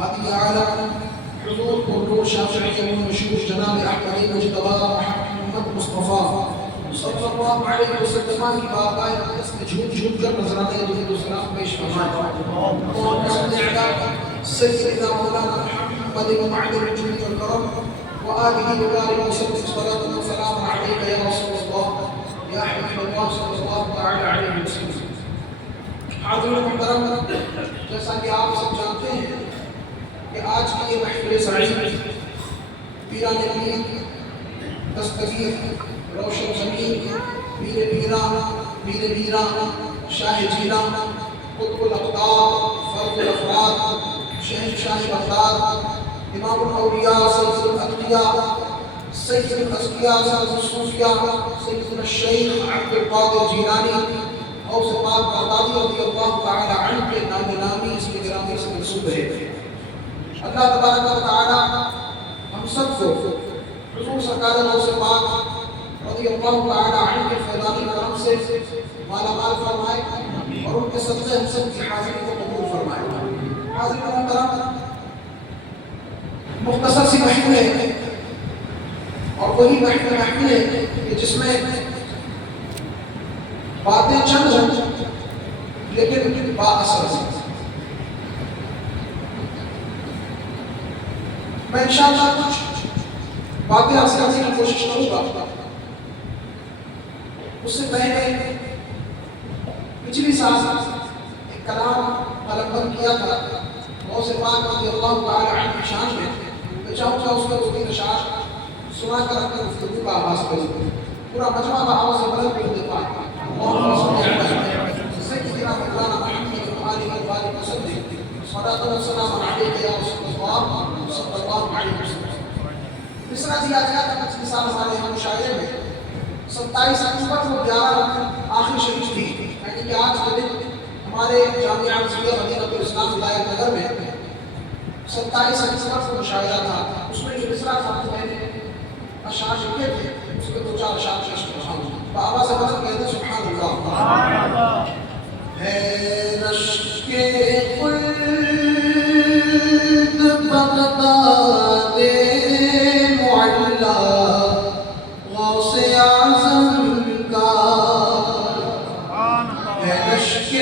هذه على حضور قرون شافعي المشهور جناب احمد المجتبى محمد مصطفى صلی اللہ علیہ وسلم کی بارگاہ اقدس میں جھوم جھوم کر نذرانے درود و سلام پیش فرمائیں اور نسل اعلی سیدنا مولانا محمد وعلى الجود والكرم وآله وآله وسلم صلاة وسلام عليك يا رسول الله يا حبيب الله صلی اللہ تعالی علیہ وسلم. حاضرین محترم، جیسا کہ آپ سب جانتے ہیں کہ آج کی یہ محفل سعید پیران پیر دستگیر روشن زمین پیر پیران پیر پیران شاہ جیلان قطب الاقطار فرد الافراد شہنشاہ الافراد امام الاولیاء سید الاتقیاء سید الازکیاء سید الصوفیاء سیدنا الشیخ عبد القادر جیلانی غوث پاک بغدادی رضی اللہ تعالی عنہ کے نام نامی اس میں گرامی سے منسوب ہے. اللہ تبارک و تعالی ہم سب کو حضور سرکار غوث پاک رضی اللہ تعالی عنہ کے فیضانی کرم سے مالا مال فرمائے اور ان کے صدقے ہم سب کی حاضری کو قبول فرمائے. حاضرین محترم، مختصر سی محفل ہے اور وہی محفل ہے کہ جس میں باتیں چند ہیں لیکن با اثر ہیں. میں انشاءاللہ کچھ باتیں عرض کرنے کی کوشش کروں گا. اس سے پہلے پچھلی سال ایک کلام قلم بند کیا تھا غوث پاک رضی اللہ تعالی عنہ کی شان میں. میں چاہوں گا اس میں دو تین اشعار سنا کر اپنے گفتگو کا آغاز کریں. پورا مجمع بآواز بلند پڑھتے پائیں. اللهم صل على سيدنا مولانا محمد وآله وبارك وسلم صلاة وسلام عليك يا رسول الله صلی اللہ علیہ وسلم. مصرع دیا گیا تھا کچھ مثال ہمارے یہاں مشاعرے میں 27 اکتوبر کو 11 آخری شریف تھی، یعنی کہ آج کے دن ہمارے جامعہ عزیزیہ مدینہ الاسلام ہدایت نگر میں 27 اکتوبر کو مشاعرہ تھا. اس میں جو مصرع تھا میں نے اشعار لکھے تھے، اس میں دو چار اشعار پیش کر رہا ہوں. بآواز بلند کہتے سبحان اللہ. ہے رشک خلد بغداد معلا غوث اعظم کا، ہے رشک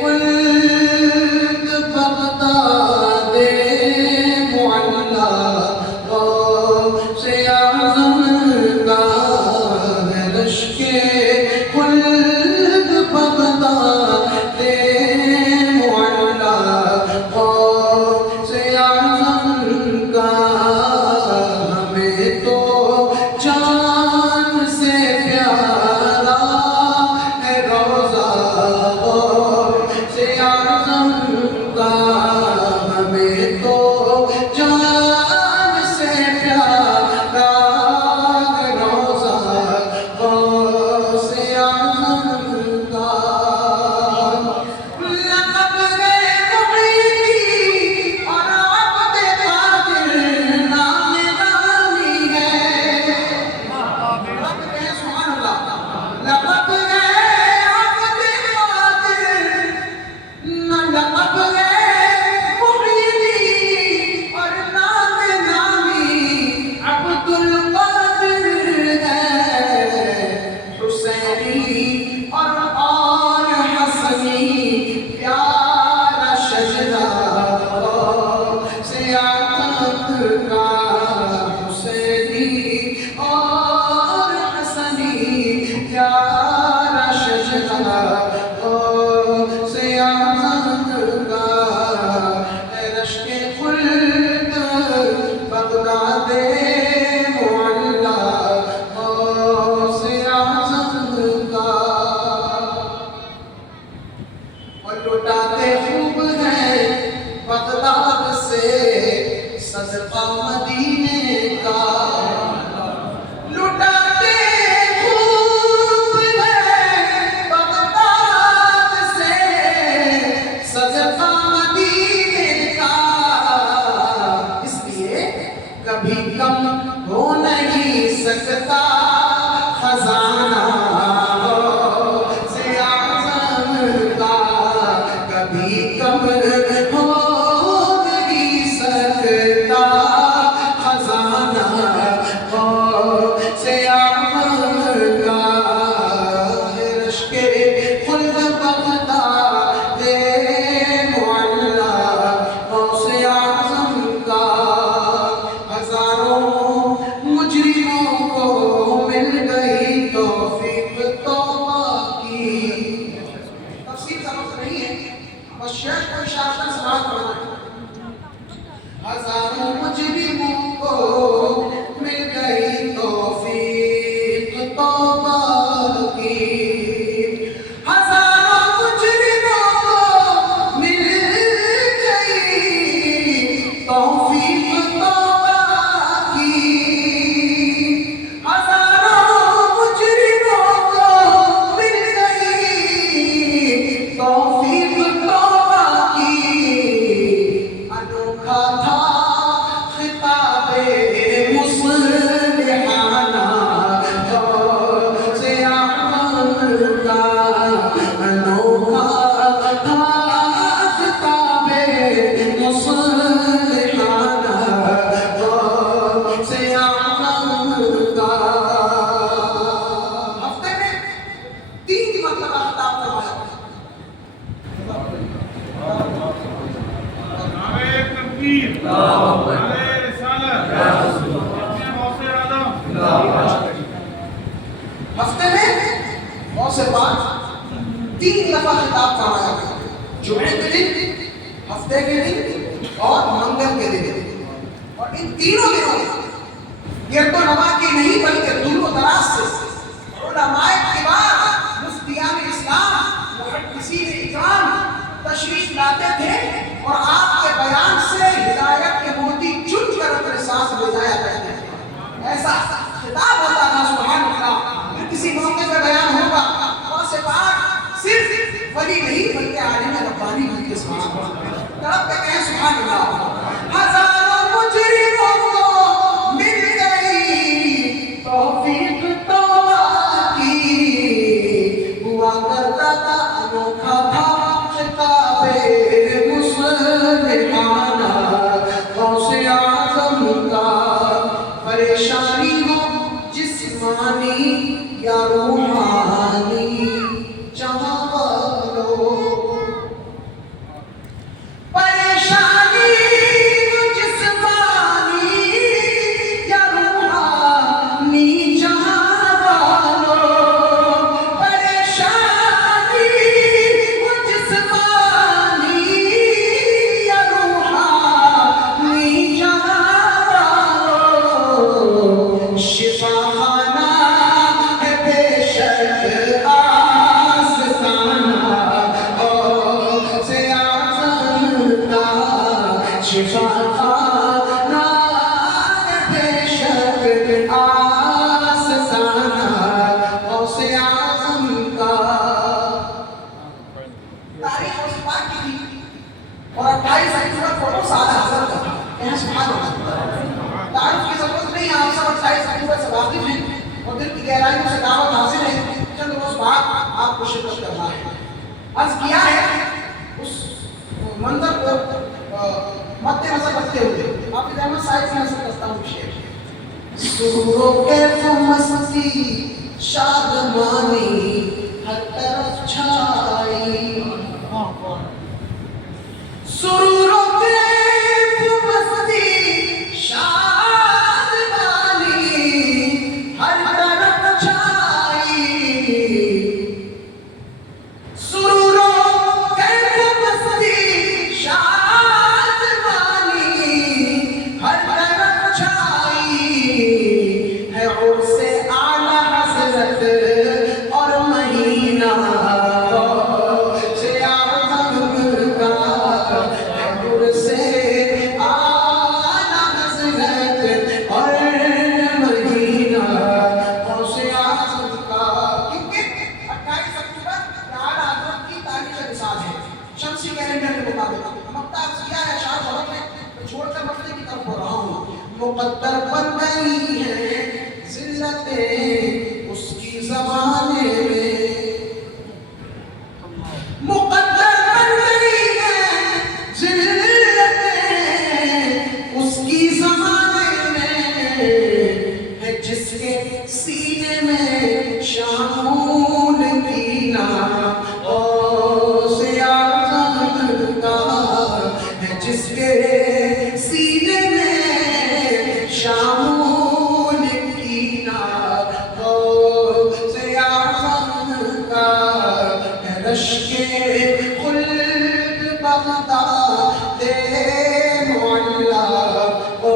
خلد بغداد معلا غوث اعظم کا، ہے رشک خلد بغداد معلا غوث اعظم کا. ہمیں تو جان سے پیارا ہے روضہ غوث اعظم کا. ہمیں تو جان سے پیارا ہے روضہ غوث اعظم کا. لقب ہے محیطی اور عبد قادر نام نامی ہے. لقب ہے سبحان اللہ. لقب ہے عبد قادر، لقب ہے محیطی اور نام نامی عبد القادر ہے. حسینی اور حسنی پیارا شجرہ غوث اعظم کا. حسینی اور حسنی پیارا شجرہ غوث اعظم کا. ہے رشک خلد بغداد معلا غوث اعظم کا. اور لوٹاتے خوب ہیں بغداد سے صدقہ مدینے کا. لوٹاتے خوب ہیں بغداد سے صدقہ مدینے کا. اس لیے کبھی کم ہو نہیں سکتا خزانہ غوث اعظم کا. کبھی کم ہو نہیں شیخ کو اشارتاً سماعت فرمائیں. ہزاروں مجرموں کو مل گئی توفیق توبہ کی. ہزاروں مجرموں کو مل گئی توفیق توبہ کی. ہزاروں مجرموں کو مل گئی توفیق توبہ کی. انوکھا تھا خطاب مصلحانہ غوث اعظم کا. انوکھا تھا خطاب مصلحانہ غوث اعظم کا. ہفتے میں 3 مرتبہ خطاب فرمایا. نعرہ تکبیر، نعرہ رسالت، غوث اعظم. ہفتے میں غوث پاک 3 دفعہ خطاب فرمایا گیا. جمعے کے دن، ہفتے کے دن اور منگل کے دن. اور ان تینوں دنوں میں گرد و نما کی نہیں بلکہ دور و دراز سے علماء کبار، مفتیان اسلام، محدثین اکرام تشریف لاتے تھے اور آپ کے بیان سے ہدایت کے موتی چن کر اپنے ساتھ لے جایا کرتے تھے. ایسا خطاب ہوتا تھا سبحان اللہ. پھر کسی موقع پہ بیان ہوگا غوث پاک صرف ولی نہیں بلکہ عالم ربانی بھی کے ساتھ طرف پہ کہیں سبحان اللہ. ہزاروں مجرموں کو مل گئی توفیق توبہ کی. ہوا کرتا تھا انوکھا تھا خطاب مصلحانہ غوث اعظم کا. پریشانی ہو جسمانی یا روحانی جہاں والو. پریشانی ہو جسمانی یا روحانی جہاں والو. پریشانی ہو جسمانی یا روحانی جہاں والو. شفا خانہ ہے بے شک آستانہ غوث اعظم کا. شفا خانہ ہے بے شک آستانہ غوث اعظم کا. تاریخ غوث پاک کی تھی اور 28 اکتوبر کو وہ سال حضرت کا تھا. کہیں سبحان اللہ. تعارف کی ضرورت نہیں ہے، آپ سب 28 اکتوبر سے واقف ہیں اور دل کی گہرائیوں سے دعوت حاصل ہے. چند روز بعد آپ کو شرکت کرنا ہے. عرض کیا ہے اس منظر کو مد نظر رکھتے ہوئے حافظ احمد صاحب کی نظر کرتا ہوں شعر. سرور و کیف و مستی شادمانی ہر طرف چھائی. سرور و کیف و مستی شادمانی ہر طرف چھائی. سرور و کیف و مستی شادمانی ہر طرف چھائی ہے. عرس اعلی حضرت اور مہینہ غوث اعظم کا. ہے عرس اعلی حضرت اور مہینہ غوث اعظم کا. کیونکہ 28 اکتوبر اعلی حضرت کی تاریخ مثال ہے شمسی کیلنڈر کے مطابق. مقتدر کیا ہے اشعار بہت ہے تو چھوڑ کر مسئلے کی طرف بڑھ رہا ہوں. مقدر بن گئی ہے ذلتیں اس کی زمانے میں. مقدر بن گئی ہے ذلتیں اس کی زمانے میں. ہے جس کے سینے میں شامول کینا غوث اعظم کا. ہے جس کے سینے میں شامول کینا غوث اعظم کا. ہے رشک خلد متا دے معلا او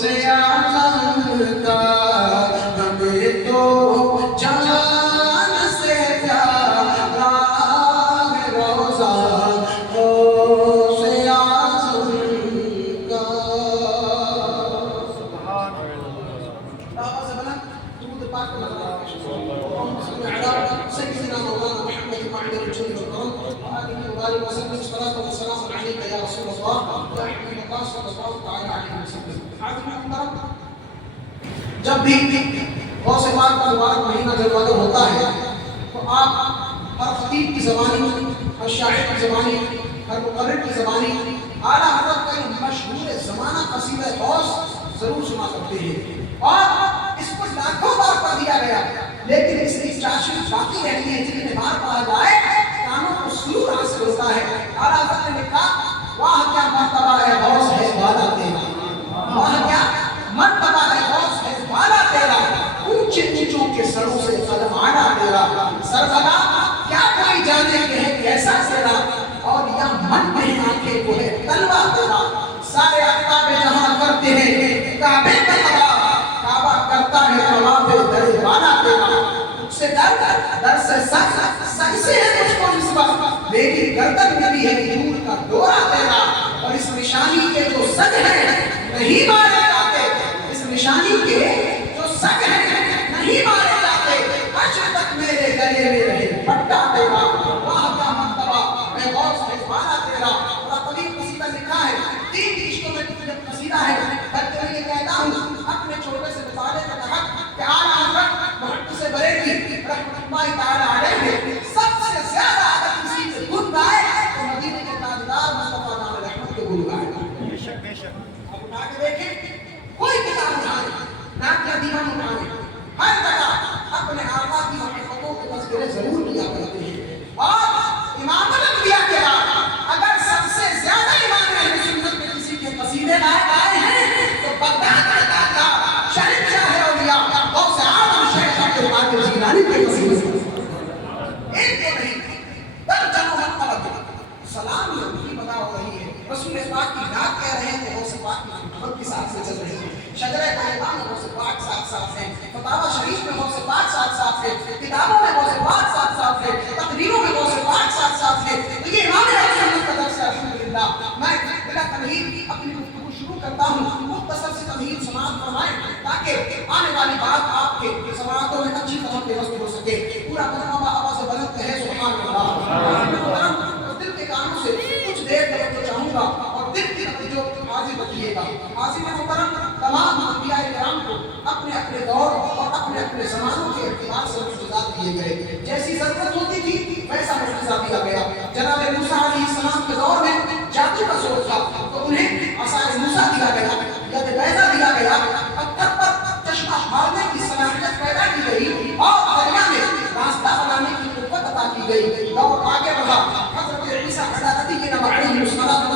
سے اعظم کا ہمیں تو جان سے پیارا ہے روزہ او سے اعظم کا. درود پاک سيدنا مولانا محمد وعلى الجود والكرم وآله وآله وسلم. الصلاة والسلام عليك يا رسول الله يا حبيب الله صلى الله تعالى عليه وسلم. جب بھی غوث پاک کا مبارک مہینہ دروازہ ہوتا ہے تو آپ ہر خطیب کی زبانی، ہر شاعر کی زبانی، ہر مقرر کی زبانی اعلیٰ حضرت کا مشہور زمانہ قصیدہ غوث ضرور سنا کرتے ہیں. اور اس کو لاکھوں بار پڑھ دیا گیا لیکن اس کی چاشنی باقی رہتی ہے جتنے بار پڑھا جائے کانوں کو سرور حاصل ہوتا ہے. اعلیٰ حضرت نے لکھا واہ کیا مرتبہ ہے غوث ہے بالا تیرا، واہ کیا مرتبہ ہے غوث ہے بالا تیرا، اونچے اونچوں کے سروں سے قدم آنا تیرا، سربلا کیا کوئی جانے کہ ہے کیسا تیرا، اور یا من میں آنکھیں کو ہے تلوا تیرا. سارے اقطاب جہاں کرتے ہیں کعبے کا طواف، کعبہ کرتا ہے طواف در والا تیرا. مجھ سے در سے سر سے ہے مجھ کو نسبت، میری گردن میں بھی ہے نور کا دورہ تیرا. اور اس نشانی کے جو سگ ہیں نہیں مارے جاتے، اس نشانی کے جو سگ ہیں نہیں مارے جاتے، حشر تک میرے گلے میں رہے پٹا تیرا. واہ کیا مرتبہ ہے غوث ہے بالا تیرا. اور طویل قصیدہ لکھا ہے، 3 عشقوں میں جب قصیدہ ہے بلکہ میں یہ کہتا ہوں اپنے چھوٹے سے مطالعے کے تحت کہ اعلیٰ حضرت محدث بریلوی رحمۃ اللہ تعالی علیہ سب سے زیادہ اگر کسی سے گن گائے تو مدینے کے تاجدار مصطفیٰ نام رحمت کے گن گائے. اب اٹھا کے دیکھیں کوئی کتاب اٹھائے نام کا دیوان اٹھائے، ہر جگہ اپنے آقا کی محبتوں کے تذکرے ضرور کیا کرتے ہیں. اور امام الانبیاء کے بعد اگر سب سے زیادہ امام اہل سنت میں کسی کے قصیدے آئے ہیں تو بغداد کا تاجدار شہنشاہ اولیاء غوث اعظم شیخ عبد القادر جیلانی کے قصیدے ہیں. ایک تو نہیں درجنوں مرتبہ سلام کی بنا ہو رہی ہے، رسول پاک کی یاد کہہ رہے ہیں کہ غوث پاک کی محبت کے ساتھ سے چل رہی ہے. شجرہ طیبہ میں غوث پاک ساتھ ساتھ ہیں، فتاوی شریف میں غوث پاک ساتھ ساتھ ہیں، کتابوں میں غوث پاک ساتھ ساتھ ہیں، تقریروں میں غوث پاک ساتھ ساتھ ہیں. تو یہ امام اہل سنت کا درس ہے. الحمدللہ میں بلا تمہید اپنی گفتگو شروع کرتا ہوں. مختصر سی تمہید سماعت فرمائیں تاکہ آنے والی بات آپ کے سماعتوں میں اچھی طرح پیوست ہو سکے. پورا مجمع آواز بلند کہے سبحان اللہ. دل کے کانوں سے کچھ دیر توجہ چاہوں گا اور دل کی جو حاضر رکھیے گا. حاضر محترم تمام انبیاء کرام کو اپنے اپنے دور اور اپنے اپنے زمانوں کے اعتبار سے معجزات دیے گئے. جیسی ضرورت ہوتی تھی ویسا معجزہ دیا گیا. جناب موسیٰ علیہ السلام کے دور میں جادو کا زور تھا تو انہیں عصائے موسیٰ دیا گیا، ید بیضا دیا گیا، پتھر پر چشمہ مارنے کی صلاحیت پیدا کی گئی اور دریا میں راستہ بنانے کی قوت عطا کی گئی. دور آگے بڑھا. حضرت عیسیٰ علیہ السلام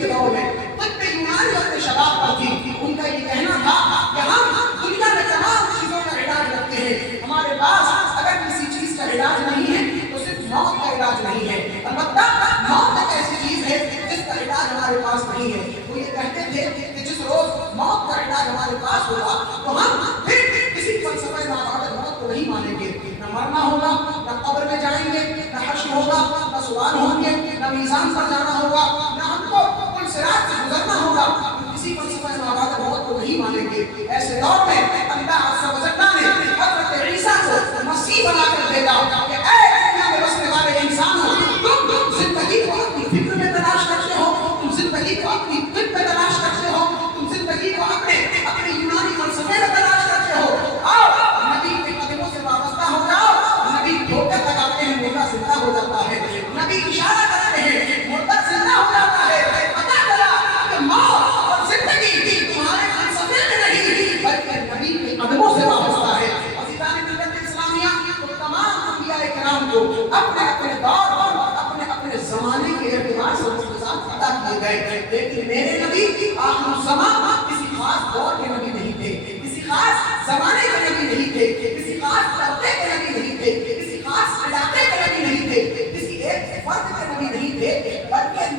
کے دور میں طب یونانی اپنے شباب پر تھی. ان کا یہ کہنا تھا کہ ہم دنیا میں تمام چیزوں کا علاج رکھتے ہیں، ہمارے پاس اگر کسی چیز کا علاج نہیں ہے تو صرف موت کا علاج نہیں ہے. البتہ موت ایک ایسی چیز ہے جس کا علاج ہمارے پاس نہیں ہے. وہ یہ کہتے تھے کہ جس روز موت کا علاج ہمارے پاس ہوگا تو ہم پھر کسی فلسفہ بعد موت کو نہیں مانیں گے. نہ مرنا ہوگا، نہ قبر میں جائیں گے، نہ حشر ہوگا، نہ سوال ہوں گے، نہ میزان پر جانا ہوگا، نہ ہم کو پل صراط سے گزرنا ہوگا. کسی فلسفہ بعد موت کو نہیں مانیں گے. ایسے دور میں اللہ عز و جل نے حضرت عیسیٰ کو مسیح بنا کر بھیجا کہ اے دنیا میں بسنے والے انسانوں، تم زندگی کو اپنی فکر میں تلاش کرتے ہو، تم زندگی کو اپنی طب میں تلاش کرتے ہو، تم زندگی کو اپنے یونانی فلسفے میں تلاش کرتے ہو. آؤ نبی کے قدموں سے وابستہ ہو جاؤ. نبی ٹھوکر لگاتے ہیں مردہ زندہ ہو جاتا ہے، نبی اشارہ کرتے ہیں مردہ زندہ ہو جاتا ہے. پتہ چلا کہ موت اور زندگی تمہارے فلسفے میں نہیں بلکہ نبی کے قدموں سے وابستہ ہے. عزیزان ملت اسلامیہ تو تمام انبیاء کرام کو اپنے اپنے دور اور اپنے اپنے زمانے کے اعتبار سے معجزات عطا کیے گئے. لیکن میرے نبی آخر الزمان کسی خاص دور کے نبی نہیں تھے، کسی خاص زمانے کے نبی نہیں تھے، کسی خاص طبقے کے نبی نہیں تھے، کسی خاص علاقے کے نبی نہیں تھے، کسی ایک فرد کے نبی نہیں تھے، بلکہ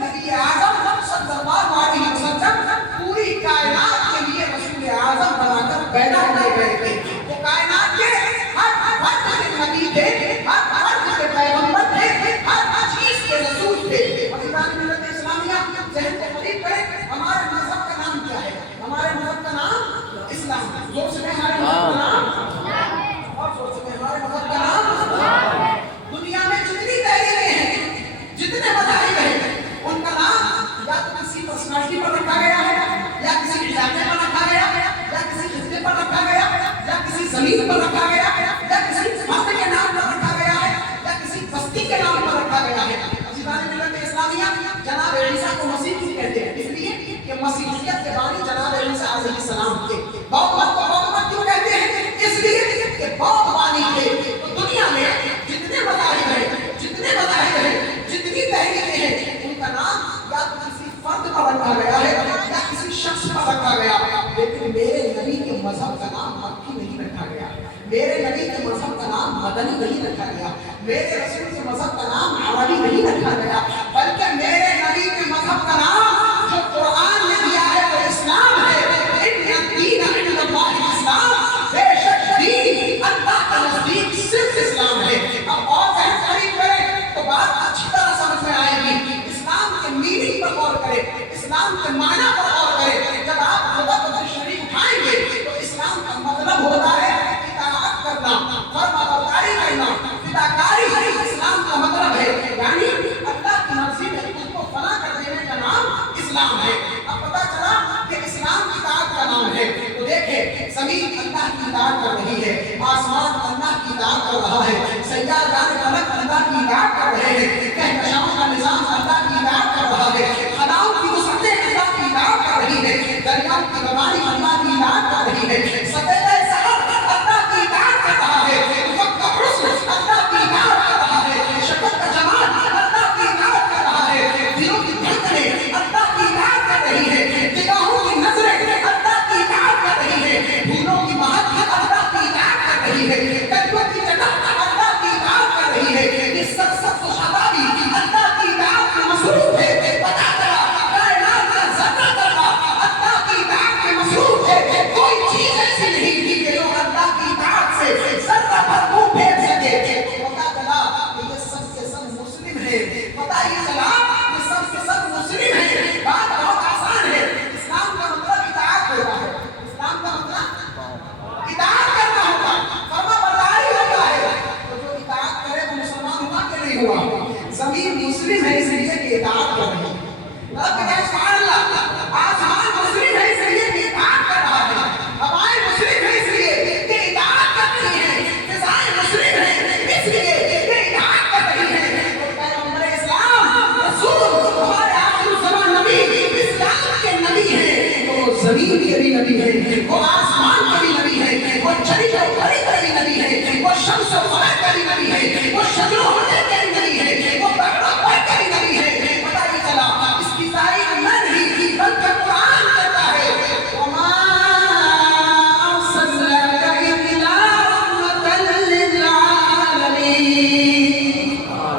ذہن کو قریب کریں، ہمارے مذہب کا نام کیا ہے؟ ہمارے مذہب کا نام اسلام ہے۔ زور سے ہمارے مذہب کا نام، اور زور سے ہمارے مذہب کا نام۔ دنیا میں جتنی تحریریں ہیں، جتنے مذاہب ہیں، ان کا نام یا تو کسی پرسنالٹی پر رکھا گیا ہے، یا کسی علاقے پر رکھا گیا، یا کسی خطے پر رکھا گیا، یا کسی زمین پر رکھا گیا، یا کسی فرد کے نام پر رکھا گیا ہے، یا کسی بستی کے نام پر رکھا گیا ہے۔ عزیزان ملت اسلامیہ، جناب عیسیٰ کو مسیح کیوں کہتے ہیں؟ اس لیے کہ مسیحیت کے بانی جناب عیسیٰ علیہ السلام تھے۔ بہت کیوں کہتے ہیں؟ اس لیے کہ بہت بانی تھے۔ تو دنیا میں جتنے مذاہب ہیں، جتنی تحریریں ہیں، ان کا نام یا تو کسی فرد پر رکھا گیا ہے، یا کسی شخص پر رکھا گیا، لیکن میرے نبی کے مذہب کا نام مکی نہیں رکھا گیا، میرے نبی کے مذہب کا نام مدنی نہیں رکھا گیا، میرے رسول کے مذہب کا نام عربی نہیں رکھا گیا، بلکہ میرے نبی کے مذہب کا نام جو قرآن نے دیا ہے وہ اسلام ہے۔ ان الدین عند اللہ الاسلام، بے شک دین اللہ کے نزدیک صرف اسلام ہے۔ اب اور ذہن قریب کریں تو بات اچھی طرح سمجھ میں آئے گی۔ اسلام کے میننگ پر غور کریں، اسلام کے معنی پر غور کریں۔ جب آپ لغت شریف اٹھائیں گے تو اسلام کا مطلب ہوتا ہے اطاعت کرنا، فرمانبرداری کرنا، فداکاری۔ اسلام کا مطلب ہے یعنی اللہ کی مرضی میں خود کو فنا کر دینے کا نام اسلام ہے۔ اب پتہ چلا کہ اسلام اطاعت کا نام ہے، تو دیکھیں زمین اللہ کی اطاعت کر رہی ہے، آسمان اللہ کی اطاعت کر رہا ہے، سیارات فلک اللہ کی اطاعت کر رہے ہیں، کہکشاؤں کا نظام اللہ کی اطاعت کر رہا ہے، خلاؤں کی وسعتیں اللہ کی اطاعت کر رہی ہے، دریاؤں کی روانی اللہ کی اطاعت کر رہی ہے، سفید سحر اللہ کی اطاعت کر رہا ہے، وقت کا حسن اللہ کی اطاعت کر رہا ہے، شکل کا جمال اللہ کی اطاعت کر رہا ہے، دلوں کی دھڑکنیں اللہ کی اطاعت کر رہی ہے، نگاہوں کی نظریں اللہ کی اطاعت کر رہی ہے، پھولوں کی مہک اللہ کی اطاعت کر رہی ہے، کلیوں کی چٹک اللہ کی اطاعت کر رہی ہے، اس سب و شادابی اللہ کی اطاعت میں مصروف ہے۔ پتہ چلا کائنات کا ذرہ ذرہ اللہ کی اطاعت میں مصروف ہے۔ کوئی چیز ایسی نہیں تھی کہ جو اللہ کی اطاعت سے ذرہ بھر منہ پھیر سکے۔ پتہ چلا کہ یہ سب کے سب مسلم ہیں، پتہ یہ چلا یہ سب کے سب مسلم ہیں۔ بات بہت آسان ہے، اسلام کا مطلب اطاعت ہوتا ہے، اسلام کا مطلب اطاعت کرنا ہوتا ہے، فرمانبرداری ہوتا ہے۔ تو جو اطاعت کرے وہ مسلمان ہوا کہ نہیں ہوا؟ زمین مسلم ہے اس لیے کہ اطاعت کر رہی ہے، رب کہے سبحان اللہ، آسمان مسلم ہے اس لیے کہ اطاعت کر رہا ہے، ہوائیں مسلم ہے اس لیے کہ اطاعت کر رہی ہیں، فضائیں مسلم ہیں اس لیے کہ اطاعت کر رہی ہیں۔ تو پیغمبر اسلام رسول ہمارے آخر الزمان نبی اسلام کے نبی ہیں، وہ زمین کے بھی نبی ہیں، وہ آسمان کے بھی نبی ہیں، وہ جری و بری کے بھی نبی ہیں، وہ شمس و قمر کے بھی نبی ہیں، وہ شجر و حجر کے بھی نبی ہیں، وہ بحر و بحر کے بھی نبی ہیں۔ پتہ یہ چلا اس کی تاریخ میں نہیں بلکہ قرآن کہتا ہے وما ارسلناک الا رحمۃ للعالمین،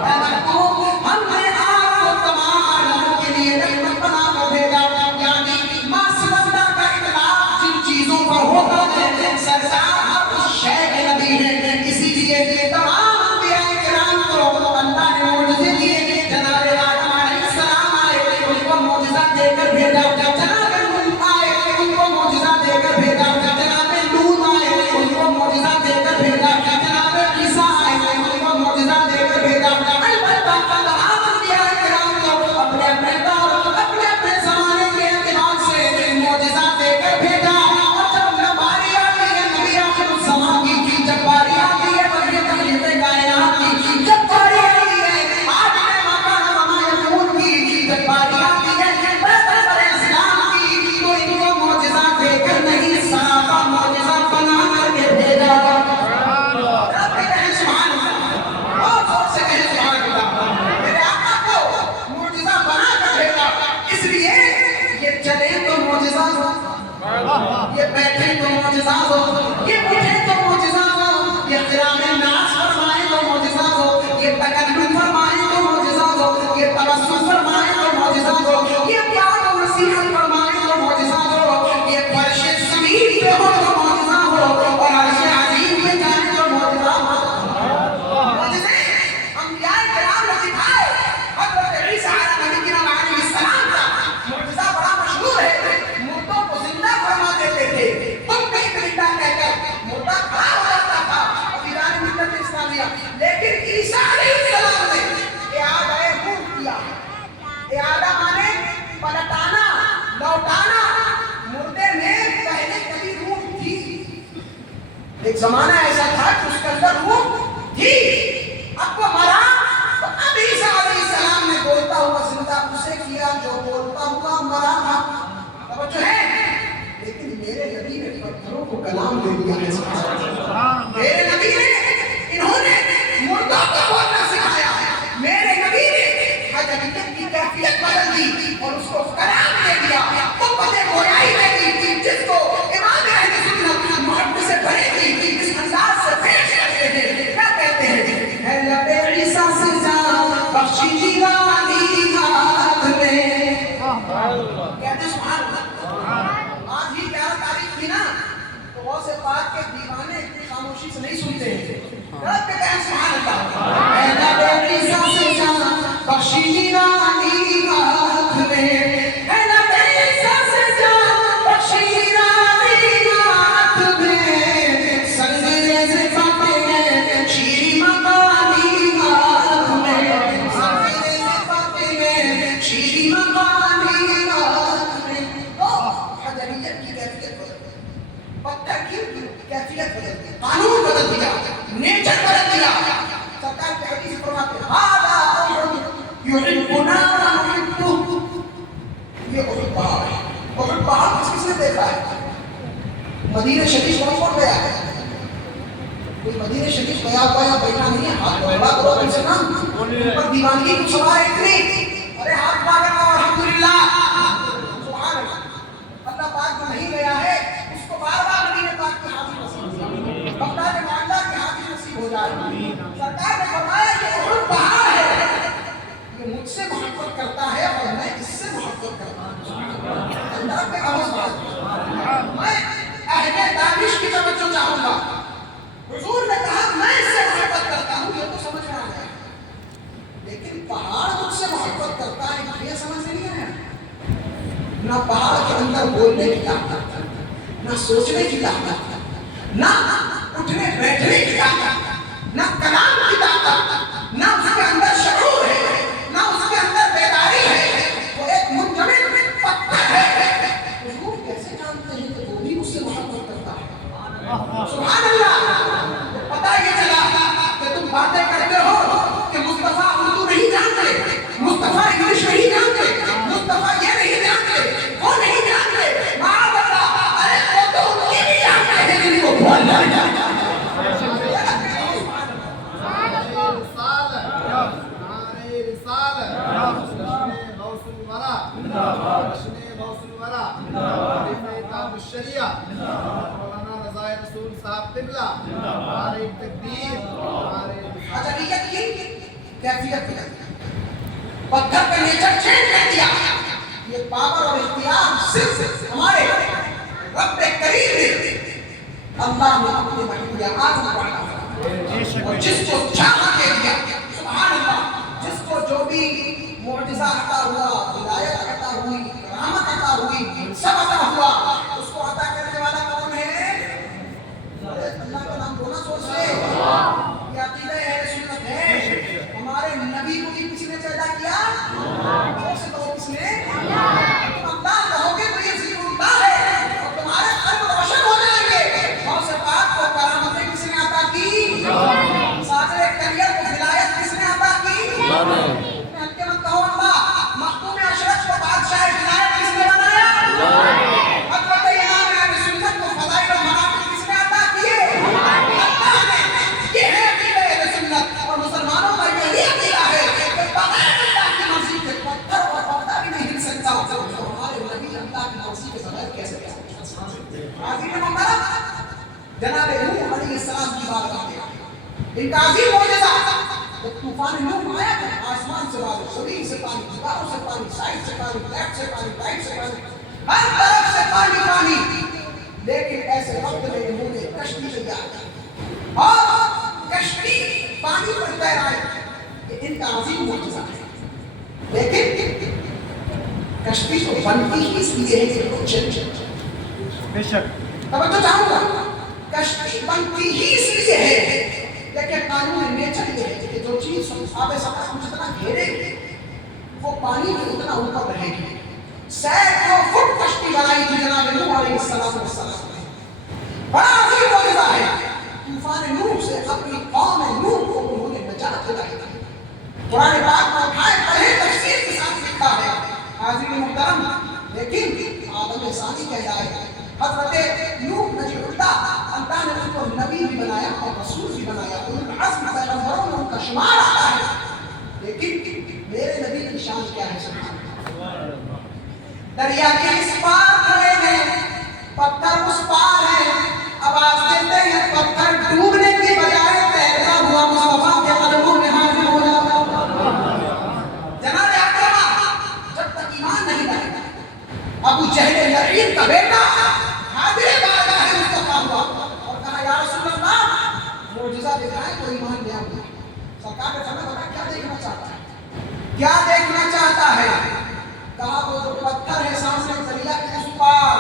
اے محبوب ہم نے آپ کو تمام عالموں کے لیے رحمت بنا کر بھیجا، یعنی ما سوی اللہ کا اطلاق جن چیزوں پر ہوتا ہے سرکار ہر اس شے کے نبی ہیں۔ اسی لیے تمام انبیاء کرام کو اللہ نے معجزے دیے، جناب آدم علیہ السلام آئے ان کو معجزہ دے کر بھیجا، جناب نوح آئے ان کو معجزہ دے کر بھیجا، جناب لوط آئے ان کو معجزہ دے کر بھیجا، جناب عیسیٰ آئے ان کو معجزہ دے کر بھیجا۔ البتہ تمام انبیاء کرام کو اپنے اپنے دور اپنے اپنے زمانے کے اعتبار سے معجزہ دے کر بھیجا، اور جب باری آتی ہے نبی آخر الزمان کی، جب باری آتی ہے وحی تخلیق کائنات کی، جب باری آتی ہے آج ما کان وما یکون کی، جب باری آتی ہے پیغمبر اسلام کی، تو ان کو معجزہ دے کر نہیں صحابہ معجزہ بنا کر کے بھیجا۔ رب کہیں سبحان اللہ، بہت زور سے کہیں سبحان اللہ۔ میرے آقا کو معجزہ بنا کر بھیجا، اس لیے یہ چلے تو معجزہ ہو، یہ بیٹھے تو معجزہ ہو، یہ اٹھے تو معجزہ ہو، یہ قیام ناز فرمائے تو معجزہ ہو، یہ تکلم فرمائے تو معجزہ ہو، یہ تبسم فرمائے تو معجزہ ہو، یہ پیار و نصیحت فرمائے تو معجزہ ہو، یہ فرش زمین پہ ہو تو معجزہ ہو، اور عرش عظیم پہ جائے تو معجزہ ہو۔ معجزے انبیاء کرام نے دکھائے، حضرت عیسیٰ علیہ السلام کا زمانہ ایسا تھا کہ اس کے اندر روح تھی، اب وہ مرا تو اب عیسیٰ علیہ السلام نے بولتا ہوا زندہ اسے کیا جو بولتا ہوا مرا تھا. توجہ ہے. لیکن میرے نبی نے پتھروں کو کلام دے دیا ہے. میرے نبی نے انہوں نے مردوں کو بولنا سکھایا. میرے نبی نے حجریت کی کیفیت بدل دی اور اس کو کلام دے دیا. وہ پتے گویائی دے دی جس کو امام اہل سنت محبت سے بھرے تھی اس انداز سے پیش کرتے ہیں. کیا کہتے ہیں؟ ہے لبے عیسیٰ سے جان بخشی جیوانی ہاتھ میں. کہتے سبحان اللہ. آج ہی 11 تاریخ تھی نا تو غوث پاک کے دیوانے اتنی خاموشی سے نہیں سنتے ہیں. کہتے ہیں سبحان اللہ. ہے لبے عیسیٰ سے جان بخشی جیوانی ہاتھ میں. ہے لبے عیسیٰ سے جان بخشی جیوانی ہاتھ میں. سنگریز فاتح شیری مقامی ہاتھ میں. سنگریز فاتح شیری مقامی ہاتھ میں. حجریت کی کیفیت بدل گئی. پتھر کی کیفیت بدل گئی. قانون بدل دیا. نیچر بدل دیا. سرکار کے حدیث فرماتے ہیں هذا أحد يحبنا ونحبه. یہ احد پہاڑ ہے. احد پہاڑ کس نے دیکھا ہے؟ مدینہ شریف کون کون گیا ہے؟ کوئی مدینہ شریف گیا ہوا یا بیٹھا نہیں ہے؟ ہاتھ بڑا کرو کم سے کم. اوپر دیوانگی کچھ سوال ہے اتنی. ارے ہاتھ بڑا کرنا الحمدللہ. سبحان اللہ. اللہ پاک جو نہیں گیا ہے اس کو بار بار مدینہ پاک کی حاضری نصیب ہو جائے. بغداد معلّہ کی حاضری نصیب ہو جائے. سرکار نے فرمایا یہ احد پہاڑ ہے. یہ مجھ سے محبت کرتا ہے اور میں اس سے محبت کرتا ہوں. اللہ پہ آواز بات. میں اہل دانش کی توجہ چاہوں گا. حضور نے کہا میں اس سے محبت کرتا ہوں. یہ تو سمجھ میں آ گیا. لیکن پہاڑ مجھ سے محبت کرتا ہے یہ سمجھ میں نہیں آیا. نہ پہاڑ کے اندر بولنے کی طاقت, نہ سوچنے کی طاقت, نہ اٹھنے بیٹھنے کی طاقت, نہ کلام کی طاقت, نہ اس کے اندر شعور ہے, نہ اس کے اندر بیداری ہے. وہ ایک منجمد پتھر ہے. حضور کیسے جانتے ہیں کہ وہ بھی اس سے محبت کرتا ہے؟ سبحان اللہ. پتہ یہ چلا کہ تم باتیں کرتے ہو کہ مصطفیٰ اردو نہیں جانتے, مصطفیٰ انگلش نہیں جانتے, مصطفیٰ یہ نہیں جانتے, وہ نہیں جانتے. معاذ اللہ. ارے وہ تو ان کی بھی جانتے ہیں جن کو بول نہیں جانتے. حجریت کی کیفیت بدل گئی. پتھر کا نیچر چینج کر دیا. یہ پاور اور اختیار صرف ہمارے رب کریم نے اللہ نے اپنے محبوبیات میں بانٹا ہے. اور جس کو چاہا دے دیا. سبحان اللہ. جس کو جو بھی معجزہ عطا ہوا, ہدایت عطا ہوئی, رحمت عطا ہوئی, سب عطا ہوا, اس کو عطا کرنے والا کون ہے؟ اللہ کا نام بولا سوچ سے. یہ عقیدہ اہل سنت ہے. ہمارے نبی کو بھی کسی نے پیدا کیا؟ اور سے کہو کس نے؟ تم اللہ کہو گے تو یہ صرف اللہ ہے اور تمہارے قلب روشن ہو جائیں گے. اور سے پاک کو کرامتیں کس نے عطا کی؟ صادر کریت کو ولایت کس نے عطا کی؟ کہو اللہ. مختوم اشرف کو بادشاہ ولایت کس نے بنایا؟ حضرت امام اہل سنت کو فضائل و مناقب کس نے عطا کیے؟ اللہ نے. یہ ہے عقیدہ اہل سنت. اور مسلمانوں کا یہی عقیدہ ہے کہ بغیر اللہ کی مرضی کے پتھر اور پردہ بھی نہیں ہل سکتا. تو ہمارے نبی اللہ کی مرضی کے بغیر کیسے کر سکتے ہیں؟ عظیم محترم جناب نوح علیہ السلام کی بات آتے ہیں. ان کا عظیم معجزہ جب طوفان نوح آیا تھا, آسمان سے بارش, زمین سے پانی, دیواروں سے پانی, سائڈ سے پانی, لیفٹ سے پانی, رائٹ سے پانی, ہر طرف سے پانی پانی. لیکن ایسے وقت میں انہوں نے کشتی تیار کی اور کشتی پانی پر تیرائی. یہ ان کا عظیم معجزہ ہے. لیکن کشتی کو بنتی ہی اس لیے ہے کہ وہ چل بے شک. توجہ چاہوں گا. کشتی بنتی ہی اس لیے ہے لیکن قانون نیچر یہ ہے کہ جو چیز آب سطح ہم جتنا گھیرے گی وہ پانی میں اتنا اوپر رہے گی. سینکڑوں فٹ کشتی بنائی تھی جناب نوح علیہ السلام نے. بڑا عظیم معجزہ ہے. طوفان نوح سے اپنی قوم نوح کو انہوں نے نجات دلائی تھی. قرآن پاک میں اٹھائے پڑھے تفسیر کے ساتھ لکھا ہے. حاضرین محترم، لیکن آدم ثانی کہلائے حضرت نوح نجی اللہ نے ان کو نبی بھی بنایا اور رسول بھی بنایا، ان کا عزم پیغمبروں میں ان کا شمار آتا ہے. لیکن میرے نبی کی شان کیا ہے؟ سبحان اللہ. دریا کے اس پار کھڑے ہیں، پتھر اس پار ہے، آواز دیتے ہیں پتھر ڈوبنے کی بجائے تیرتا ہوا مصطفیٰ کے قدموں میں حاضر ہو جاتا. جناب اکرما جب تک ایمان نہیں لائے، ابو جہل لعین کا بیٹا حاضر بارگاہ مصطفیٰ ہوا اور کہا یا رسول اللہ معجزہ دکھائیں تو ایمان لے آؤں. سرکار نے فرمایا بتا کیا دیکھنا چاہتا ہے؟ کیا دیکھنا چاہتا ہے؟ کہا وہ جو پتھر ہے سامنے دریا کے اس پار،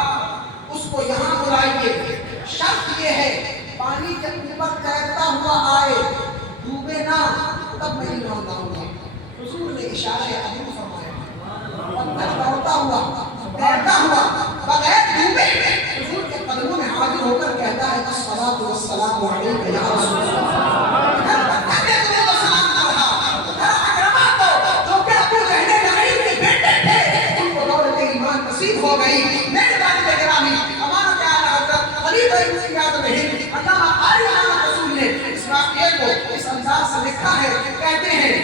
اس کو یہاں بلائیے. شرط یہ ہے پانی کے اوپر تیرتا ہوا آئے، ڈوبے نہ، تب میں ایمان لاؤں گا. حضور نے اشارہ عظیم فرمایا، پتھر دوڑتا ہوا تیرتا ہوا بغیر ڈوبے حضور کے قدموں میں حاضر ہو کر کہتا ہے الصلاۃ والسلام علیک یا رسول اللہ. ہو گئی. میرے والد گرامی امانت اعلی حضرت خلیفہ مسلم اعظم ہند علامہ قاری محمد رسول نے اس واقعے کو اس انداز سے لکھا ہے. کہتے ہیں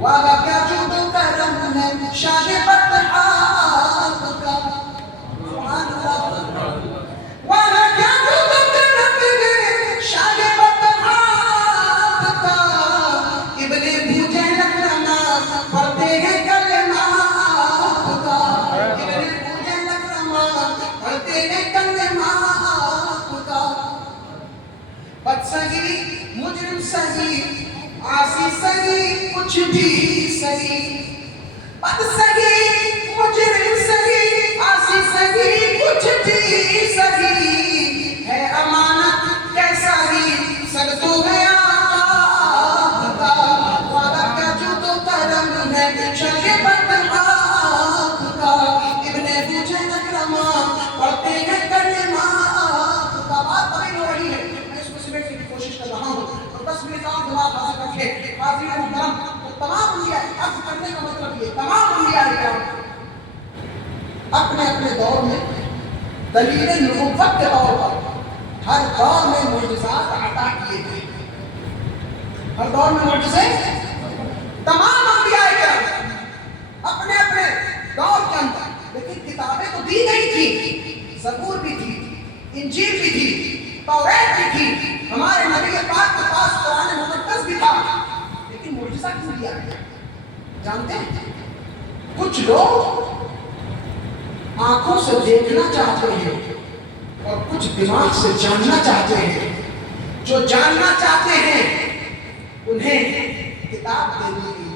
وَاَبَا كَجُودُ كَرَمُ ہے شاہبت حاق کا. سبحان اللہ. وَاَبَا كَجُودُ كَرَمُ ہے شاہبت حاق کا. ابن بوجہ لکرما پڑھتے ہیں بد سہی مجرم سہی عاصی سہی کچھ بھی سہی. بد سہی مجرم سہی عاصی سہی کچھ بھی سہی. ہے امانت کیسا ہی سگتو ہے آقا کا. وعدہ کا جو تو کرم ہے شاہبت حاق کا. ابن بوجہ اکرما پڑھتے ہیں کلمہ کا. بات طویل ہو رہی ہے، کی کوشش کر رہا ہوں اور 10 منٹ کا جواب حاصل رکھے. حاضرین محترم، تمام انبیاء عرض کرنے کا مطلب یہ تمام انبیاء کرام اپنے اپنے دور میں دلیل نبوت کے طور پر ہر دور میں معجزات عطا کیے گئے. ہر دور میں معجزے تمام انبیاء کرام اپنے اپنے دور کے اندر. لیکن کتابیں تو دی گئی تھی، زبور بھی تھی، انجیل بھی تھی، توریت بھی تھی، ہمارے نبی پاک کے پاس قرآن مقدس بھی تھا. لیکن معجزہ کیوں دیا گیا جانتے ہیں؟ کچھ لوگ آنکھوں سے دیکھنا چاہتے ہیں اور کچھ دماغ سے جاننا چاہتے ہیں. جو جاننا چاہتے ہیں انہیں کتاب دے دی گئی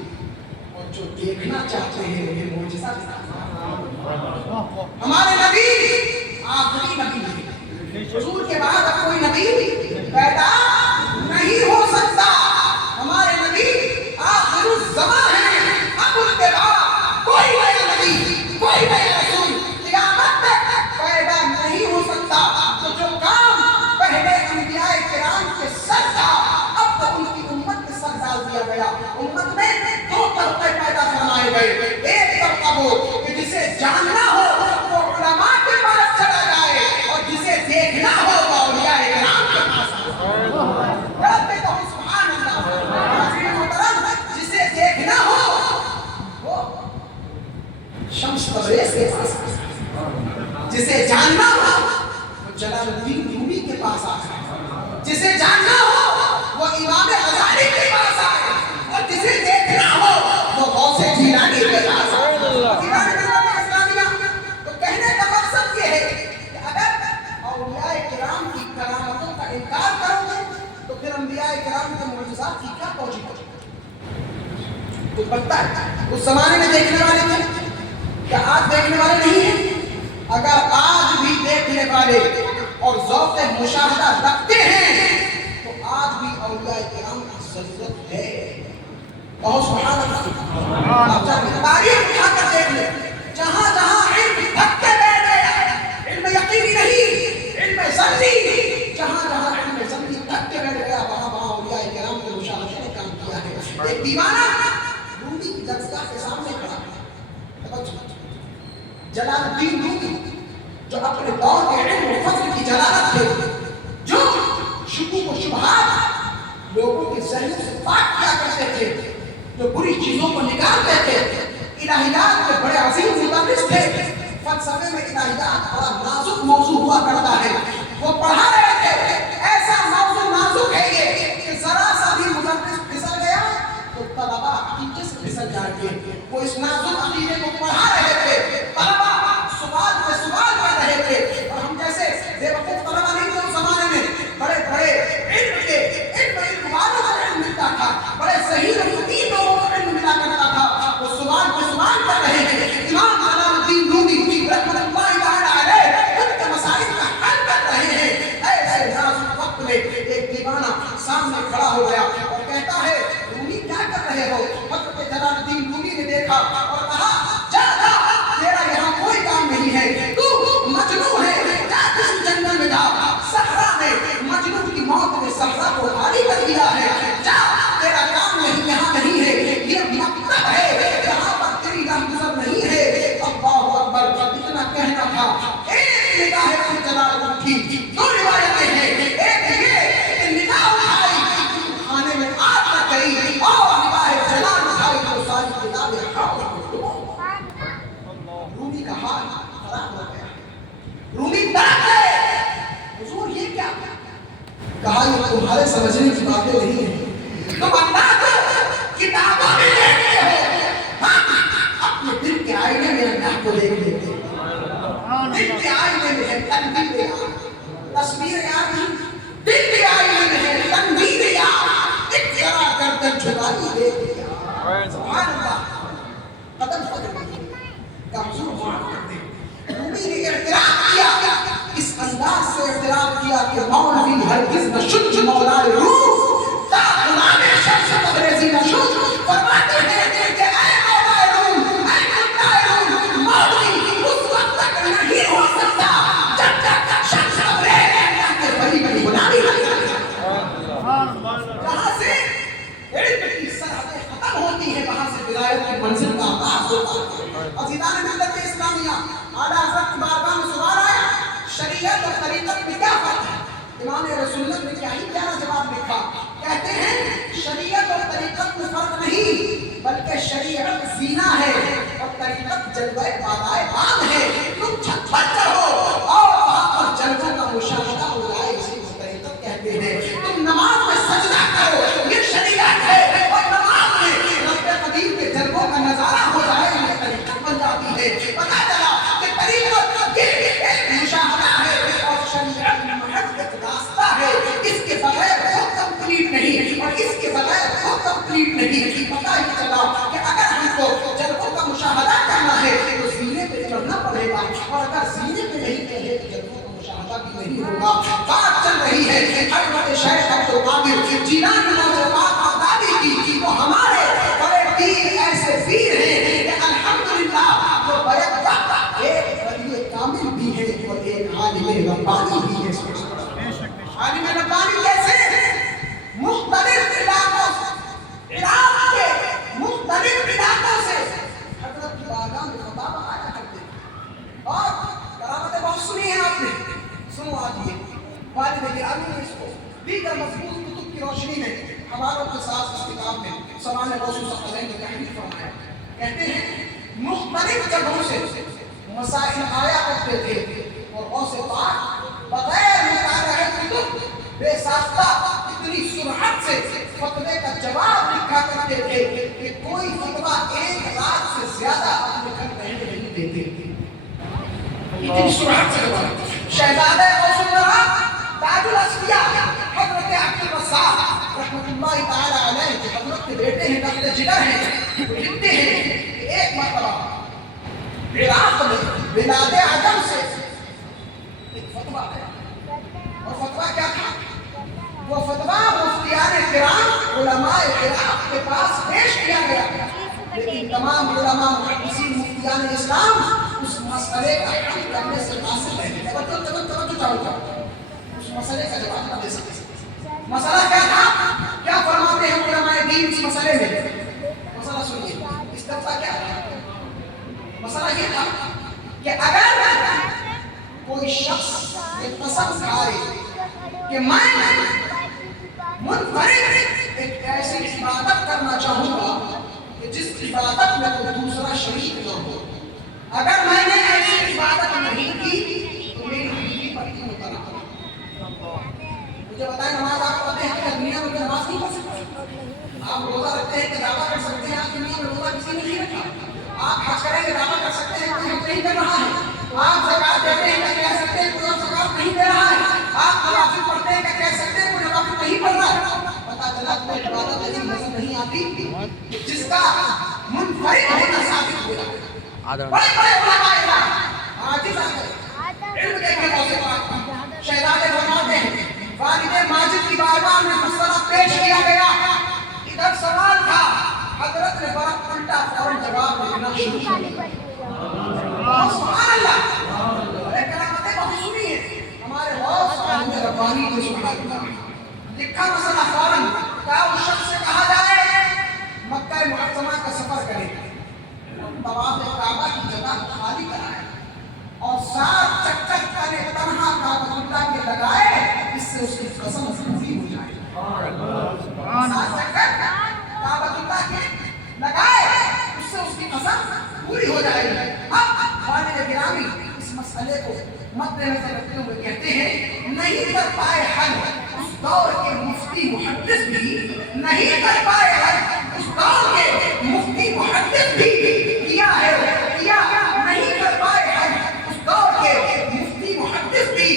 اور جو دیکھنا چاہتے ہیں انہیں معجزہ دیا. ہمارے نبی آخری نبی ہیں. حضور کے بعد اب کوئی نبی پیدا نہیں ہو سکتا. ہمارے نبی آخر الزمان ہیں. اب ان کے بعد کوئی نیا نبی، کوئی نیا رسول قیامت تک پیدا نہیں ہو سکتا. تو جو کام پہلے انبیاء کرام کے سر تھا اب تو ان کی امت کے سر ڈال دیا گیا. امت میں دو طبقے پیدا فرمائے گئے. ایک طبقہ وہ کہ جسے جاننا ہو وہ علماء کے پاس چلا جائے اور جسے دیکھنا ہو وہ اولیاء کرام کے پاس آئے. سبحان اللہ. جسے دیکھنا ہو وہ شمس تبریز کے پاس آئے. جسے جاننا ہو وہ جلال الدین رومی کے پاس آئے. جسے جاننا ہو وہ امام غزالی کے پاس آئے. اور جسے دیکھنا ہو وہ غوث جیلانی کے پاس آئے. تو کہنے کا مقصد یہ ہے کہ اگر اولیاء کرام کی کرامتوں کا انکار کرو گے تو پھر انبیاء کرام کے معجزات کی کیا توجہ کرو گے؟ تو پتہ ہے اس زمانے میں دیکھنے والے تھے، کیا آج دیکھنے والے نہیں ہیں؟ اگر آج بھی دیکھنے والے اور ذوق مشاہدہ رکھتے ہیں تو آج بھی اولیاء کرام کی ضرورت ہے. اور سبحان اللہ. آپ جب تاریخ اٹھا کر دیکھ لیں، جہاں جہاں علم تھک کے بیٹھ گیا، علم یقینی نہیں، علم ظنی دیوانہ رومی کی درسگاہ کے سامنے کھڑا جلال الدین رومی جو اپنے دور کے علم و فضل کی جلالت تھے، جو شکوک و شبہات لوگوں کے ذہنوں سے پاک کیا کرتے تھے، جو بری چیزوں کو نکالتے تھے، الہیات کے بڑے عظیم مدرس تھے. فلسفے میں الہیات بڑا نازک موضوع ہوا کرتا ہے، وہ پڑھا رہے تھے. ایسا موضوع نازک ہے یہ کہ ذرا سا بھی مدرس پھسل گیا تو طلبہ عقیدے سے پھسل جائیں گے. وہ اس نازک عقیدے کو پڑھا رہے تھے، طلبہ سوال پہ سوال کر رہے تھے. اور ہم جیسے بے وقوف طلبہ نہیں تھے اس زمانے میں، بڑے بڑے علم والوں کا علم ملتا تھا، بڑے صحیح و فقیہ لوگوں کا علم ملا کرتا تھا. وہ سوال پہ سوال کر رہے تھے. امام جلال الدین رومی رحمۃ اللہ تعالی علیہ ان کے مسائل کا حل کر رہے ہیں. ایسے نازک وقت میں ایک دیوانہ سامنے کھڑا ہو گیا اور کہتا ہے رومی کیا کر رہے ہو؟ حضرت جلال الدین رومی نے دیکھا اور کہا جا جا، تیرا یہاں کوئی کام نہیں ہے، تو مجنون ہے، جا کسی جنگل میں جا. صحرا میں مجنون کی موت نے صحرا کو خالی کر دیا ہے، جا، تیرا کام نہیں یہاں نہیں ہے، یہ مکتب ہے، یہاں پر تیری رہگزر نہیں ہے. اللہ اکبر. اتنا کہنا تھا، ایک نگاہ پر جلال اٹھی. دو روایتیں ہیں، ایک یہ کہ نگاہ اٹھائی کھانے میں آگ لگ گئی، اور نگاہ جلال اٹھائی تو ساری کتابیں خراب ہو گئی. رومی کا حال خراب ہو گیا، رومی تڑپ گئے. حضور یہ کیا؟ کہا یہ تمہارے سمجھنے کی باتیں نہیں ہیں، تم اللہ کو کتابوں میں دیکھتے ہو، اپنے دل کے آئینے میں اللہ کو دیکھ لیتے. دل کے آئینے میں ہے تنویر یاد، تصویر یاد نہیں، دل کے آئینے میں ہے تنویر یاد. ایک ذرا کر کر جھکائی دیکھ لیا. سبحان اللہ. قدم قدم کمزور معاف کر دے. رومی نے اعتراف کیا، اس انداز سے اعتراف کیا کہ مولوی ہرگز نہ شج مولائے روم، تا غلام شمس تبریزی نہ شج. فرماتے ہیں کہ اے مولائے روم، اے مولائے روم، مولوی اس وقت تک نہیں ہو سکتا جب تک شمس تبریز اللہ کے بڑی بڑی غلامی نہ کرے. جہاں سے علم کی سرحدیں ختم ہوتی ہیں وہاں سے ولایت کی منزل کا آغاز ہوتا ہے. عزیزان ملت اسلامیہ، اعلیٰ حضرت کی بارگاہ میں سوال آیا شریعت اور طریقت میں کیا فرق ہے؟ امام رسول اللہ نے کیا ہی پیارا جواب لکھا. کہتے ہیں شریعت اور طریقت میں فرق نہیں، بلکہ شریعت زینہ ہے اور طریقت جلوہ بالائے بام ہے. تم چھت پر چڑھو اور وہاں پر جلووں کا مشاہدہ ہو جائے، اسی کو طریقت کہتے ہیں. تم نماز میں سجدہ کرو، یہ شریعت ہے، اور نماز میں رب قدیر کے جلووں کا نظارہ ہو جائے، یہ طریقت بن جاتی ہے. پتہ چلا کہ طریقت یہ ایک مشاہدہ ہے اور شریعت محض ایک راستہ ہے. اس کے بغیر خود کمپلیٹ نہیں اور اس کے بغیر خود کمپلیٹ نہیں. پتہ ہی چلا کہ اگر ہم کو جلووں کا مشاہدہ کرنا ہے تو زینے پہ چڑھنا پڑے گا، اور اگر زینے پہ نہیں چڑھے تو جلووں کا مشاہدہ بھی نہیں ہوگا. بات چل رہی ہے حضرت شیخ عبد القادر جیلانی مولا پاک بغدادی کی. وہ ہمارے بڑے پیر ایسے پیر ہیں کہ الحمدللہ وہ بیت وقت ایک ولی کامل بھی ہے اور ایک عالم ربانی بھی ہے. عالم ربانی کیسے؟ مختلف علاقوں سے، عراق کے مختلف علاقوں سے حضرت کی بارگاہ میں خطاب آیا کرتے اور کرامتیں بہت سنی ہیں آپ نے. سنو آج یہ والد گرامی نے اس کو دیگر مضبوط کتب کی روشنی میں ہماروں کے ساتھ اس کتاب میں سامان روشن ثقلین نے تحریر فرمایا. کہتے ہیں مختلف جگہوں سے مسائل آیا کرتے تھے اور غوث پاک بغیر مطالعہ کتب بے ساختہ اتنی سرعت سے فتوے کا جواب لکھا کرتے تھے کہ کوئی فتویٰ ایک رات سے زیادہ اپنے گھر رہنے نہیں دیتے. اتنی سرعت سے جواب. شہزادہ غوث الورا تاج الاصفیاء حضرت عبد الرزاق رحمۃ اللہ تعالی علیہ جو حضرت کے بیٹے ہیں، نقد جگر ہیں، وہ لکھتے ہیں کہ ایک مرتبہ عراق میں بلاد عجم سے ایک فتویٰ آیا. اور فتویٰ کیا تھا؟ وہ فتویٰ مفتیان کرام علماء عراق کے پاس پیش کیا گیا، لیکن تمام علماء محدثین مفتیان اسلام اس مسئلے کا حل کرنے سے قاصر رہے. توجہ چاہو اس مسئلے کا جواب نہ دے سکتے. مسئلہ کیا تھا؟ کیا فرماتے ہیں علماء دین اس مسئلے میں؟ مسئلہ سنیے، استفتاء کیا تھا؟ مسئلہ یہ تھا کہ اگر کوئی شخص یہ قسم کھائے کہ میں منفرد ایک ایسی عبادت کرنا چاہوں گا کہ جس عبادت میں کوئی دوسرا شریک نہ ہو، اگر میں نے ایسی عبادت نہیں کی تو میری بیوی پر کیوں اترا؟ مجھے بتائیں، نماز آپ پڑھتے ہیں کہ دنیا میں نماز نہیں پڑھ سکتے؟ آپ روزہ رکھتے ہیں کہ دعویٰ کر سکتے ہیں آپ دنیا میں روزہ کسی نے نہیں رکھا؟ آپ حج کریں کہ دعویٰ کر سکتے ہیں کوئی حج نہیں کر رہا ہے؟ آپ زکات دیتے ہیں کہ کہہ سکتے ہیں کوئی اور زکات نہیں دے رہا ہے؟ آپ نوافل پڑھتے ہیں کہ کہہ سکتے ہیں کوئی نوافل نہیں پڑھ رہا ہے؟ پتہ چلا کوئی عبادت ایسی نظر نہیں آتی جس کا منفرد ہونا ثابت ہوا۔ بڑے بڑے علماء عاجز آ گئے، علم کے موضوع پر شہزادے فرماتے ہیں والد ماجد کی بارگاہ میں مسئلہ پیش کیا گیا، ادھر سوال تھا، حضرت نے برق الٹا فوراً جواب دینا شروع کر دیا۔ سبحان اللہ، ایک کرامتیں بہت سنی ہیں ہمارے غوث عالم ربانی کے سبحان اللہ۔ لکھا مسئلہ فوراً، کیا اس شخص سے کہا جائے مکہ معظمہ کا سفر کرے، طواف کعبہ کی جگہ خالی کرائے اور 7 چکر کرے تنہا کعبہ اللہ کے لگائے، اس سے اس کی قسم پوری ہو جائے۔ 7 چکر کعبہ اللہ کے لگائے، اس سے اس کی قسم پوری ہو جائے گی۔ اب والد گرامی اس مسئلے کو مد نظر رکھتے ہوئے کہتے ہیں نہیں کر پائے حل اس دور کے مفتی محدث بھی، نہیں کر پائے حل اس دور کے مفتی محدث بھی، کیا ہے کیا نہیں کر پائے حل اس دور کے مفتی محدث بھی،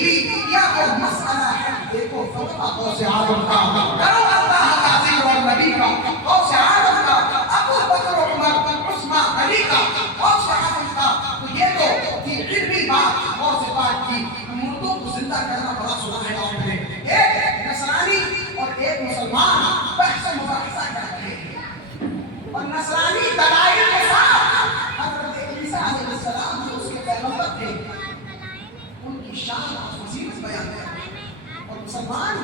کیا وہ مسئلہ ہے دیکھو فتویٰ غوث اعظم کا، کرو اللہ کا ذکر اور نبی کا، غوث اعظم کا، ابو بکر عمر عثمان علی کا، غوث اعظم کا، تو یہ تو تھی علمی بات غوث پاک کی۔ مردوں کو زندہ کرنا بڑا سنا ہے آپ نے، ایک نصرانی اور ایک مسلمان بحث و مباحثہ کر رہے ہیں، اور نصرانی دلائل کے ساتھ حضرت عیسیٰ علیہ السلام جو اس کے پیغمبر تھے ان کی شان اور فضیلت بیان کر رہے ہیں، اور مسلمان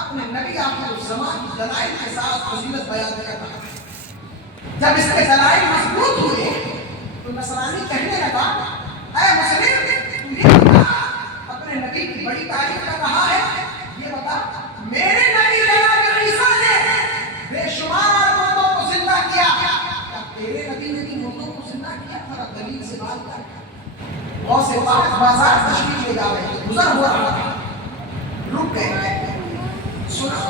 اپنے نبی آخر الزمان کی دلائل کے ساتھ فضیلت بیان کر رہا ہے۔ جب اس کے دلائل مضبوط ہوئے تو نصرانی کہنے لگا اے مسلم تو یہ بتا اپنے نبی کی بڑی تعریف کر رہا ہے، یہ بتا میرے نبی جناب عیسیٰ نے بے شمار مردوں کو زندہ کیا، کیا تیرے نبی نے بھی مردوں کو زندہ کیا؟ ذرا دلیل سے بات کر۔ غوث پاک بازار تشریف لے جا رہے تھے، گزر ہو رہا تھا، رک گئے، سنا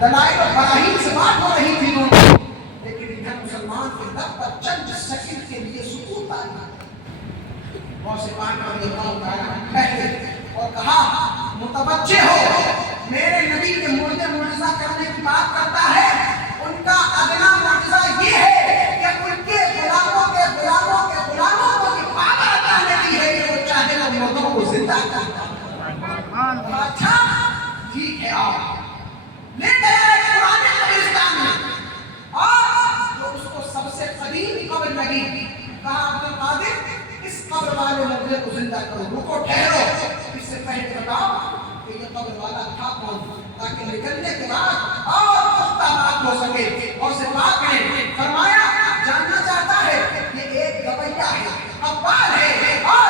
دلائل اور براہین سے بات ہو رہی تھی دونوں، لیکن ادھر مسلمان کے لب پر چند سیکنڈ کے لیے سکوت آ گیا۔ غوث پاک رضی اللہ تعالیٰ پہلے اور کہا متوجہ ہو، میرے نبی کے مردے معجزہ کرنے کی بات کرتا ہے، ان کا ادنا معجزہ یہ ہے کہ ان کے غلاموں کے غلاموں کے غلاموں کو یہ پاور عطا دی ہے کہ وہ چاہے وہ مردوں کو زندہ کر دے۔ اچھا ٹھیک ہے، آپ لے گئے پرانے قبرستان میں، اور جو اس کو سب سے قدیم قبر لگی، کہا عبد القادر اس قبر والے مردے کو زندہ کرو، رکو ٹھہرو، اس سے پہلے بتاؤ کہ یہ قبر والا تھا کون، تاکہ نکلنے کے بعد اور پختہ بات ہو سکے۔ اور سے پاک نے فرمایا جاننا چاہتا ہے یہ ایک گویہ ہے، قوال ہے، اور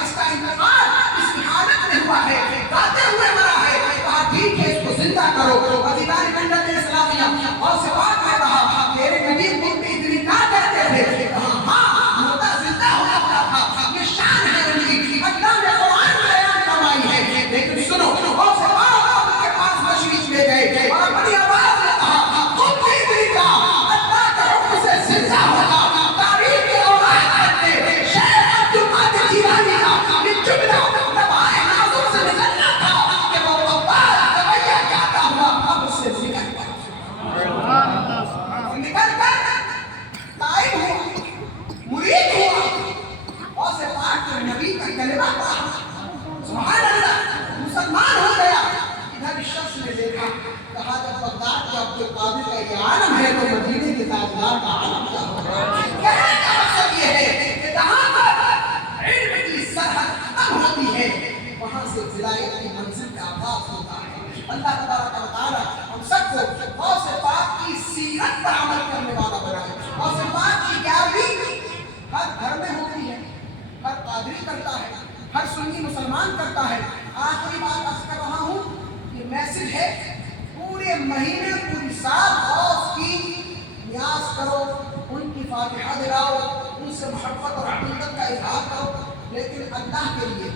اس کا انتقال اس کی حالت میں ہوا ہے، گاتے ہوئے مرا ہے، کہا ٹھیک ہے اس کو زندہ کرو۔ عزیزان ملت اسلامیہ، اور سے پاک نے کہا تیرے نبی تم بھی اتنی نہ کرتے تھے، کہا ہاں مردہ زندہ ہو جاتا تھا، یہ شان ہے ان کی، اللہ نے قرآن بیان فرمائی ہے۔ لیکن سنو، اور سے پاک کے پاس تشریف لے گئے اور بڑی آواز میں کہا تم بھی اتنی کا اللہ کا حکم تنگی مسلمان کرتا ہے. آخری بات عرض کر رہا ہوں، یہ میسج ہے پورے مہینے پوری سال غوث کی نیاز کرو، ان کی فاتحہ دلاؤ، ان سے محبت اور عقیدت کا اظہار کرو، لیکن اللہ کے لیے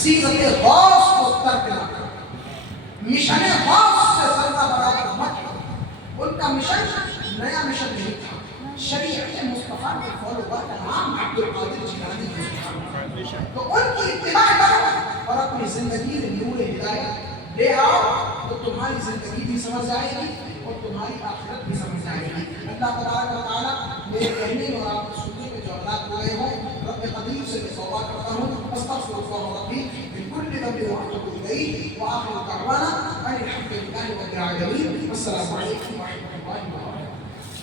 سیرت غوث کو ترک نہ کرو. مشن غوث سے ذرہ برابر مت کرو. ان کا مشن نیا مشن نہیں تھا، شریعت مصطفیٰ کے فالوور کا نام عبد القادر جیلانی ہے. تو ان کی اتباع کرو اور اپنی زندگی میں نور ہدایت لے آؤ، تو تمہاری زندگی بھی سمجھ آئے گی اور تمہاری آخرت بھی سمجھ آئے گی. اللہ تبارک و تعالیٰ میرے کہنے اور آپ کے سننے میں جو اولاد ہوئے ہوں، رب قدیر سے میں توبہ کرتا ہوں، استغفر اللہ ربی من كل ذنب واتوب الیہ، واخر دعوانا ان الحمد للہ رب العالمین. السلام علیکم ورحمۃ اللہ وبرکاتہ.